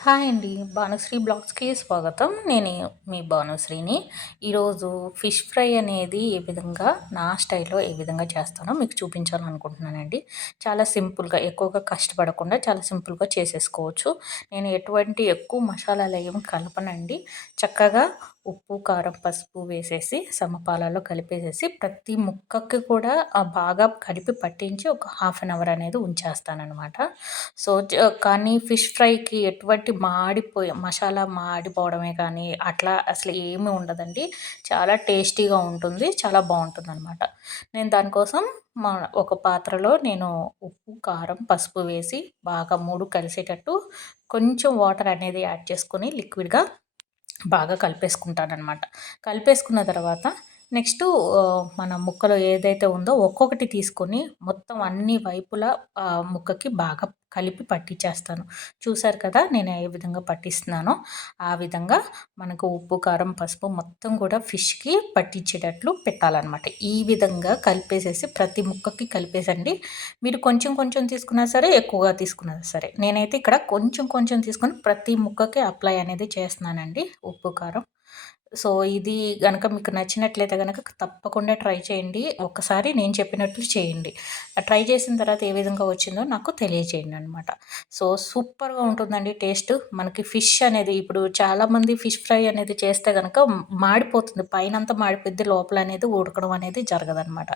Hi అండి. భానుశ్రీ బ్లాగ్స్కి స్వాగతం. నేను మీ భానుశ్రీని ఈరోజు ఫిష్ ఫ్రై అనేది ఏ విధంగా నా స్టైల్లో ఏ విధంగా చేస్తానో మీకు చూపించాలనుకుంటున్నానండి. చాలా సింపుల్గా ఎక్కువగా కష్టపడకుండా చాలా సింపుల్గా చేసేసుకోవచ్చు. నేను ఎటువంటి ఎక్కువ మసాలాలు ఏం కలపనండి. చక్కగా ఉప్పు కారం పసుపు వేసేసి సమపాలలో కలిపేసేసి ప్రతి ముక్కకి కూడా బాగా కలిపి పట్టించి ఒక హాఫ్ అన్ అవర్ అనేది ఉంచేస్తానమాట సో కానీ ఫిష్ ఫ్రైకి ఎటువంటి మాడిపోయి మసాలా మాడిపోవడమే కానీ అట్లా అసలు ఏమీ ఉండదండి. చాలా టేస్టీగా ఉంటుంది చాలా బాగుంటుంది అనమాట నేను దానికోసం మా ఒక పాత్రలో నేను ఉప్పు కారం పసుపు వేసి బాగా మూడు కలిసేటట్టు కొంచెం వాటర్ అనేది యాడ్ చేసుకొని లిక్విడ్గా బాగా కలిపేసుకుంటానమాట కలిపేసుకున్న తర్వాత నెక్స్ట్ మన ముక్కలో ఏదైతే ఉందో ఒక్కొక్కటి తీసుకొని మొత్తం అన్ని వైపులా ముక్కకి బాగా కలిపి పట్టించేస్తాను చూసారు కదా నేను ఏ విధంగా పట్టిస్తున్నానో? ఆ విధంగా మనకు ఉప్పు కారం పసుపు మొత్తం కూడా ఫిష్కి పట్టించేటట్లు పెట్టాలన్నమాట. ఈ విధంగా కలిపేసేసి ప్రతి ముక్కకి కలిపేసండి. మీరు కొంచెం కొంచెం తీసుకున్నా సరే ఎక్కువగా తీసుకున్నా సరే. నేనైతే ఇక్కడ కొంచెం కొంచెం తీసుకొని ప్రతి ముక్కకి అప్లై అనేది చేస్తున్నానండి. ఉప్పు కారం సో ఇది కనుక మీకు నచ్చినట్లయితే కనుక తప్పకుండా ట్రై చేయండి. ఒకసారి నేను చెప్పినట్లు చేయండి. ట్రై చేసిన తర్వాత ఏ విధంగా వచ్చిందో నాకు తెలియజేయండి అనమాట సో సూపర్గా ఉంటుందండి టేస్ట్. మనకి ఫిష్ అనేది ఇప్పుడు చాలామంది ఫిష్ ఫ్రై అనేది చేస్తే కనుక మాడిపోతుంది. పైన అంతా మాడిపోద్ది లోపల అనేది ఉడకడం అనేది జరగదనమాట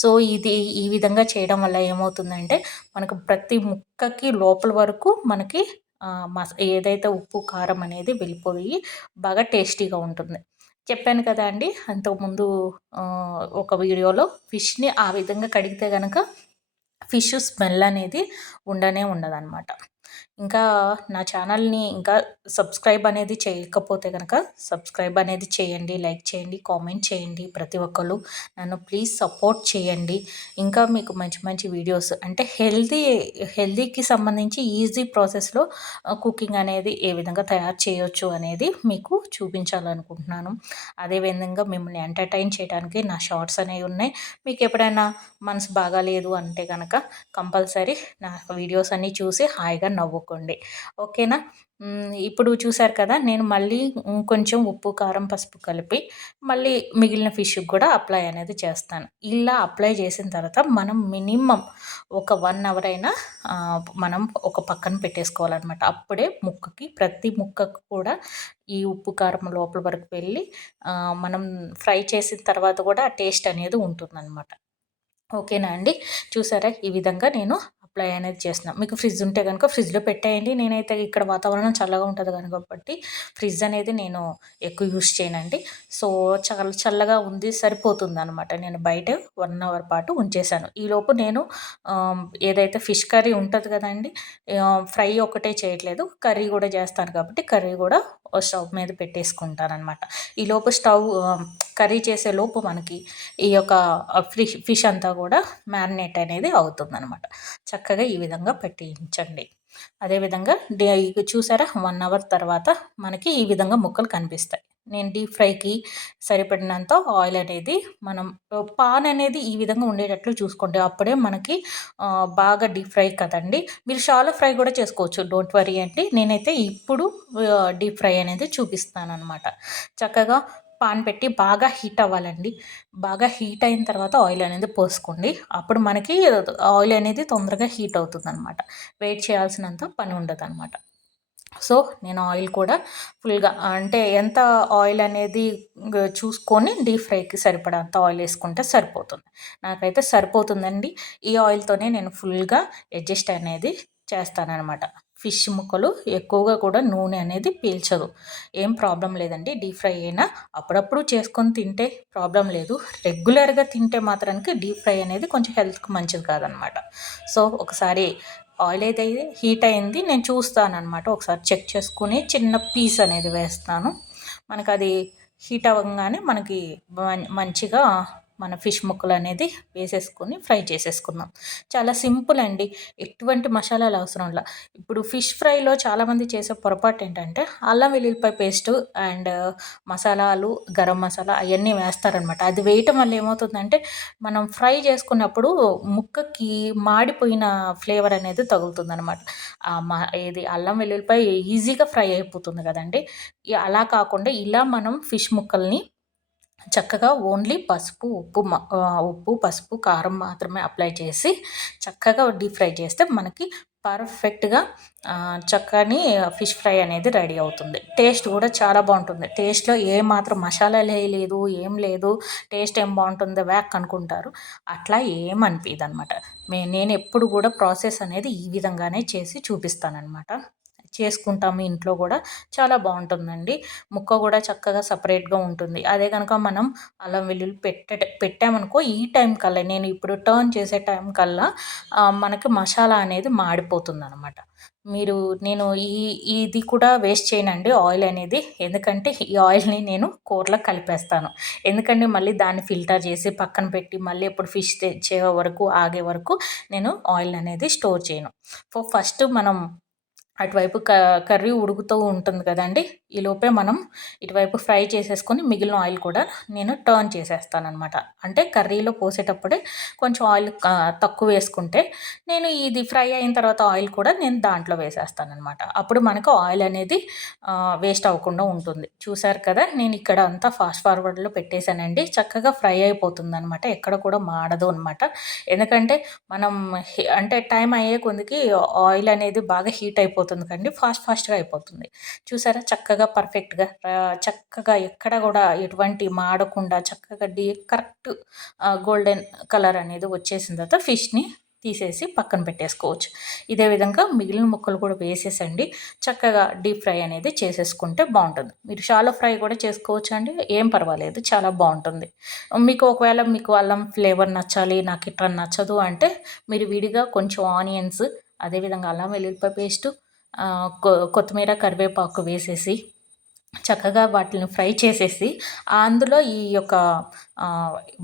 సో ఇది ఈ విధంగా చేయడం వల్ల ఏమవుతుందంటే మనకు ప్రతి ముక్కకి లోపల వరకు మనకి మస ఏదైతే ఉప్పు కారం అనేది వెళ్ళిపోయి బాగా టేస్టీగా ఉంటుంది. చెప్పాను కదా అండి అంతకుముందు ఒక వీడియోలో ఫిష్ని ఆ విధంగా కడిగితే కనుక ఫిష్ స్మెల్ అనేది ఉండనే ఉండదన్నమాట. ఇంకా నా ఛానల్ని ఇంకా సబ్స్క్రైబ్ అనేది చేయకపోతే కనుక సబ్స్క్రైబ్ అనేది చేయండి లైక్ చేయండి కామెంట్ చేయండి ప్రతి ఒక్కరు నన్ను ప్లీజ్ సపోర్ట్ చేయండి. ఇంకా మీకు మంచి మంచి వీడియోస్ అంటే హెల్తీ హెల్తీకి సంబంధించి ఈజీ ప్రాసెస్లో కుకింగ్ అనేది ఏ విధంగా తయారు చేయొచ్చు అనేది మీకు చూపించాలనుకుంటున్నాను. అదేవిధంగా మిమ్మల్ని ఎంటర్టైన్ చేయడానికి నా షార్ట్స్ అనేవి ఉన్నాయి. మీకు ఎప్పుడైనా మనసు బాగాలేదు అంటే కనుక కంపల్సరీ నా వీడియోస్ అన్నీ చూసి హాయిగా నవ్వు చేసుకోండి ఓకేనా? ఇప్పుడు చూసారు కదా నేను మళ్ళీ కొంచెం ఉప్పు కారం పసుపు కలిపి మళ్ళీ మిగిలిన ఫిష్కి కూడా అప్లై అనేది చేస్తాను. ఇలా అప్లై చేసిన తర్వాత మనం మినిమం ఒక వన్ అవర్ అయినా మనం ఒక పక్కన పెట్టేసుకోవాలన్నమాట. అప్పుడే ముక్కకి ప్రతి ముక్కకు కూడా ఈ ఉప్పు కారం లోపల వరకు వెళ్ళి మనం ఫ్రై చేసిన తర్వాత కూడా టేస్ట్ అనేది ఉంటుందన్నమాట. ఓకేనా అండి? చూసారా? ఈ విధంగా నేను అప్లై అనేది చేస్తున్నాం. మీకు ఫ్రిడ్జ్ ఉంటే కనుక ఫ్రిడ్జ్లో పెట్టేయండి. నేనైతే ఇక్కడ వాతావరణం చల్లగా ఉంటుంది కనుక కాబట్టి ఫ్రిడ్జ్ అనేది నేను ఎక్కువ యూస్ చేయనండి. సో చాలా చల్లగా ఉంది సరిపోతుంది అనమాట నేను బయట వన్ అవర్ పాటు ఉంచేసాను ఈలోపు నేను ఏదైతే ఫిష్ కర్రీ ఉంటుంది కదండి ఫ్రై ఒకటే చేయట్లేదు. కర్రీ కూడా చేస్తాను కాబట్టి కర్రీ కూడా స్టవ్ మీద పెట్టేసుకుంటానమాట ఈ లోపు స్టవ్ కర్రీ చేసే లోపు మనకి ఈ యొక్క ఫిష్ ఫిష్ అంతా కూడా మ్యారినేట్ అనేది అవుతుంది అనమాట చక్కగా ఈ విధంగా పెట్టించండి. అదేవిధంగా చూసారా? వన్ అవర్ తర్వాత మనకి ఈ విధంగా ముక్కలు కనిపిస్తాయి. నేను డీప్ ఫ్రైకి సరిపడినంత ఆయిల్ అనేది మనం పాన్ అనేది ఈ విధంగా ఉండేటట్లు చూసుకోండి. అప్పుడే మనకి బాగా డీప్ ఫ్రై కదండి. మీరు షాలో ఫ్రై కూడా చేసుకోవచ్చు. డోంట్ వరీ అండి. నేనైతే ఇప్పుడు డీప్ ఫ్రై అనేది చూపిస్తాను అనమాట చక్కగా పాన్ పెట్టి బాగా హీట్ అవ్వాలండి. బాగా హీట్ అయిన తర్వాత ఆయిల్ అనేది పోసుకోండి. అప్పుడు మనకి ఆయిల్ అనేది తొందరగా హీట్ అవుతుంది అనమాట వెయిట్ చేయాల్సినంత పని ఉండదు అనమాట సో నేను ఆయిల్ కూడా ఫుల్గా అంటే ఎంత ఆయిల్ అనేది చూసుకొని డీప్ ఫ్రైకి సరిపడంత అంత ఆయిల్ వేసుకుంటే సరిపోతుంది. నాకైతే సరిపోతుందండి. ఈ ఆయిల్తోనే నేను ఫుల్గా అడ్జస్ట్ అనేది చేస్తానన్నమాట. ఫిష్ ముక్కలు ఎక్కువగా కూడా నూనె అనేది పీల్చదు. ఏం ప్రాబ్లం లేదండి. డీప్ ఫ్రై అయినా అప్పుడప్పుడు చేసుకొని తింటే ప్రాబ్లం లేదు. రెగ్యులర్గా తింటే మాత్రానికి డీప్ ఫ్రై అనేది కొంచెం హెల్త్కి మంచిది కాదనమాట. సో ఒకసారి ఆయిల్ అయితే హీట్ అయింది నేను చూస్తాను అనమాట ఒకసారి చెక్ చేసుకుని చిన్న పీస్ అనేది వేస్తాను. మనకు అది హీట్ అవ్వగానే మనకి మంచిగా మన ఫిష్ ముక్కలు అనేది వేసేసుకొని ఫ్రై చేసేసుకుందాం. చాలా సింపుల్ అండి. ఎటువంటి మసాలాలు అవసరం లేదు ఇప్పుడు ఫిష్ ఫ్రైలో చాలామంది చేసే పొరపాటు ఏంటంటే అల్లం వెల్లుల్లిపాయ పేస్ట్ అండ్ మసాలాలు గరం మసాలా అవన్నీ వేస్తారనమాట. అది వేయటం వల్ల ఏమవుతుందంటే మనం ఫ్రై చేసుకున్నప్పుడు ముక్కకి మాడిపోయిన ఫ్లేవర్ అనేది తగులుతుంది అనమాట ఇది అల్లం వెల్లుల్లిపాయ ఈజీగా ఫ్రై అయిపోతుంది కదండి. అలా కాకుండా ఇలా మనం ఫిష్ ముక్కల్ని చక్కగా ఓన్లీ పసుపు ఉప్పు ఉప్పు పసుపు కారం మాత్రమే అప్లై చేసి చక్కగా డీప్ ఫ్రై చేస్తే మనకి పర్ఫెక్ట్గా చక్కని ఫిష్ ఫ్రై అనేది రెడీ అవుతుంది. టేస్ట్ కూడా చాలా బాగుంటుంది. టేస్ట్లో ఏ మాత్రం మసాలాలు లేదు ఏం లేదు టేస్ట్ ఏం బాగుంటుంది వ్యాక్ అనుకుంటారు. అట్లా ఏం అనిపించదు అనమాట నేను ఎప్పుడు కూడా ప్రాసెస్ అనేది ఈ విధంగానే చేసి చూపిస్తానమాట చేసుకుంటాము ఇంట్లో కూడా చాలా బాగుంటుందండి. ముక్క కూడా చక్కగా సపరేట్గా ఉంటుంది. అదే కనుక మనం అల్లం వెల్లుల్లి పెట్ట పెట్టామనుకో ఈ టైం కల్లా నేను ఇప్పుడు టర్న్ చేసే టైం కల్లా మనకి మసాలా అనేది మాడిపోతుంది అనమాట మీరు నేను ఈ ఇది కూడా వేస్ట్ చేయనండి ఆయిల్ అనేది. ఎందుకంటే ఈ ఆయిల్ని నేను కూరలో కలిపేస్తాను. ఎందుకంటే మళ్ళీ దాన్ని ఫిల్టర్ చేసి పక్కన పెట్టి మళ్ళీ ఎప్పుడు ఫిష్ తెచ్చే వరకు ఆగే వరకు నేను ఆయిల్ అనేది స్టోర్ చేయను. ఫస్ట్ మనం అటువైపు క కర్రీ ఉడుకుతూ ఉంటుంది కదండి. ఈలోపే మనం ఇటువైపు ఫ్రై చేసేసుకొని మిగిలిన ఆయిల్ కూడా నేను టర్న్ చేసేస్తాను అనమాట అంటే కర్రీలో పోసేటప్పుడే కొంచెం ఆయిల్ తక్కువ వేసుకుంటే నేను ఇది ఫ్రై అయిన తర్వాత ఆయిల్ కూడా నేను దాంట్లో వేసేస్తాను అనమాట అప్పుడు మనకు ఆయిల్ అనేది వేస్ట్ అవ్వకుండా ఉంటుంది. చూసారు కదా నేను ఇక్కడ అంతా ఫాస్ట్ ఫార్వర్డ్లో పెట్టేశానండి. చక్కగా ఫ్రై అయిపోతుంది అనమాట ఎక్కడ కూడా మాడదు అనమాట ఎందుకంటే మనం అంటే టైం అయ్యే కొద్దికి ఆయిల్ అనేది బాగా హీట్ అయిపోతుంది. అయిపోతుంది కండి ఫాస్ట్ ఫాస్ట్గా అయిపోతుంది. చూసారా? చక్కగా పర్ఫెక్ట్గా చక్కగా ఎక్కడ కూడా ఎటువంటి మాడకుండా చక్కగా డీ కరెక్ట్ గోల్డెన్ కలర్ అనేది వచ్చేసిన తర్వాత ఫిష్ని తీసేసి పక్కన పెట్టేసుకోవచ్చు. ఇదే విధంగా మిగిలిన ముక్కలు కూడా వేసేసండి. చక్కగా డీప్ ఫ్రై అనేది చేసేసుకుంటే బాగుంటుంది. మీరు షాలో ఫ్రై కూడా చేసుకోవచ్చు అండి ఏం పర్వాలేదు. చాలా బాగుంటుంది. మీకు ఒకవేళ మీకు అల్లం ఫ్లేవర్ నచ్చాలి నాకు ఇట్లా నచ్చదు అంటే మీరు విడిగా కొంచెం ఆనియన్స్ అదేవిధంగా అల్లం వెల్లుల్లిపాయ పేస్టు కొత్తిమీర కరివేపాకు వేసేసి చక్కగా వాటిని ఫ్రై చేసేసి అందులో ఈ యొక్క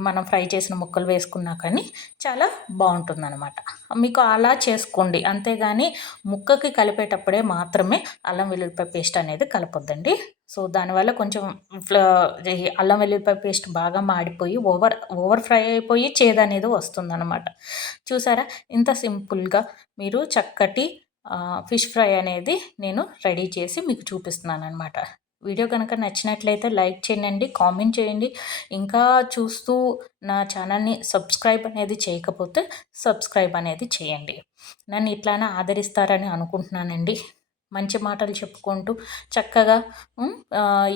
మనం ఫ్రై చేసిన ముక్కలు వేసుకున్నా కానీ చాలా బాగుంటుందన్నమాట. మీకు అలా చేసుకోండి. అంతేగాని ముక్కకి కలిపేటప్పుడే మాత్రమే అల్లం వెల్లుల్లిపాయ పేస్ట్ అనేది కలపొద్దండి. సో దానివల్ల కొంచెం అల్లం వెల్లుల్లిపాయ పేస్ట్ బాగా మాడిపోయి ఓవర్ ఓవర్ ఫ్రై అయిపోయి చేదు అనేది వస్తుందన్నమాట. చూసారా? ఇంత సింపుల్గా మీరు చక్కటి ఫిష్ ఫ్రై అనేది నేను రెడీ చేసి మీకు చూపిస్తున్నాను అనమాట వీడియో కనుక నచ్చినట్లయితే లైక్ చేయండి కామెంట్ చేయండి. ఇంకా చూస్తూ నా ఛానల్ని సబ్స్క్రైబ్ అనేది చేయకపోతే సబ్స్క్రైబ్ అనేది చేయండి. నన్ను ఇట్లానే ఆదరిస్తారని అనుకుంటున్నానండి. మంచి మాటలు చెప్పుకుంటూ చక్కగా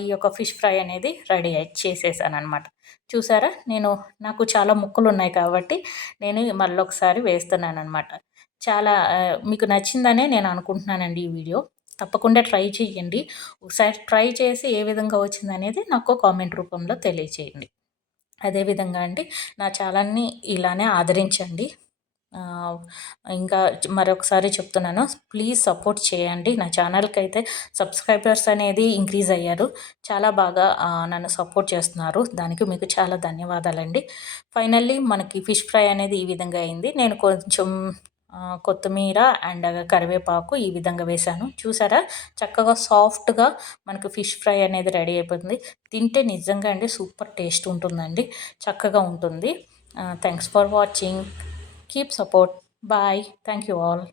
ఈ యొక్క ఫిష్ ఫ్రై అనేది రెడీ చేసేసాను అనమాట చూసారా? నేను నాకు చాలా ముక్కలు ఉన్నాయి కాబట్టి నేను మళ్ళొకసారి వేస్తున్నాను అనమాట చాలా మీకు నచ్చిందనే నేను అనుకుంటున్నానండి ఈ వీడియో. తప్పకుండా ట్రై చేయండి ఒకసారి ట్రై చేసి ఏ విధంగా వచ్చిందనేది నాకు కామెంట్ రూపంలో తెలియచేయండి. అదేవిధంగా అండి నా ఛానల్ని ఇలానే ఆదరించండి. ఇంకా మరొకసారి చెప్తున్నాను ప్లీజ్ సపోర్ట్ చేయండి. నా ఛానల్కి అయితే సబ్స్క్రైబర్స్ అనేది ఇంక్రీజ్ అయ్యారు. చాలా బాగా నన్ను సపోర్ట్ చేస్తున్నారు. దానికి మీకు చాలా ధన్యవాదాలండి. ఫైనల్లీ మనకి ఫిష్ ఫ్రై అనేది ఈ విధంగా అయింది. నేను కొంచెం కొత్తిమీర అండ్ కరివేపాకు ఈ విధంగా వేసాను చూసారా? చక్కగా సాఫ్ట్గా మనకు ఫిష్ ఫ్రై అనేది రెడీ అయిపోతుంది తింటే నిజంగా అండి సూపర్ టేస్ట్ ఉంటుందండి. చక్కగా ఉంటుంది. Thanks for watching. Keep support. Bye. Thank you all.